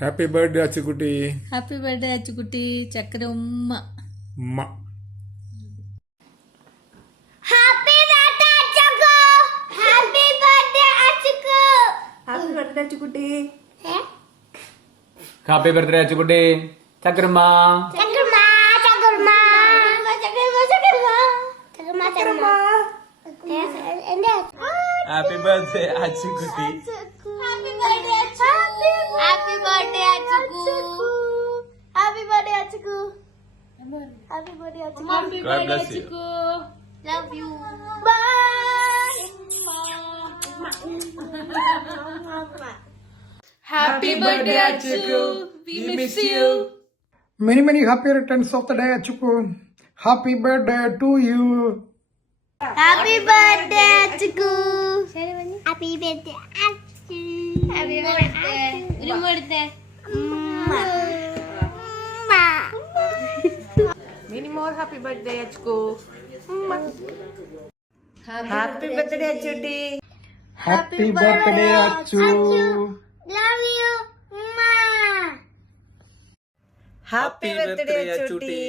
Happy birthday Achukutty. Happy birthday Achukutty. ചക്കര ഉമ്മ. ഉമ്മ. Happy birthday Achukku. Happy birthday Achukku. Happy birthday Achukutty. Happy birthday Achukutty. ചക്രമ്മ ചക്കർമ ചക്കർമ ചക്കർമ ചക്കർമ ചക്കർമ ചക്കർമ എന്റെ happy birthday Achukutty. Happy birthday, Ochiku. Happy birthday, Ochiku. You. Love you. Bye. Happy birthday, Ochiku. We miss you. Many, many happy returns of the day, Ochiku. Happy birthday to you. Happy birthday, Ochiku. Happy birthday, Ochiku. Happy birthday. Happy birthday. Happy birthday. Mm. और happy birthday अचको happy birthday अचूटी happy birthday love you happy birthday अचूटी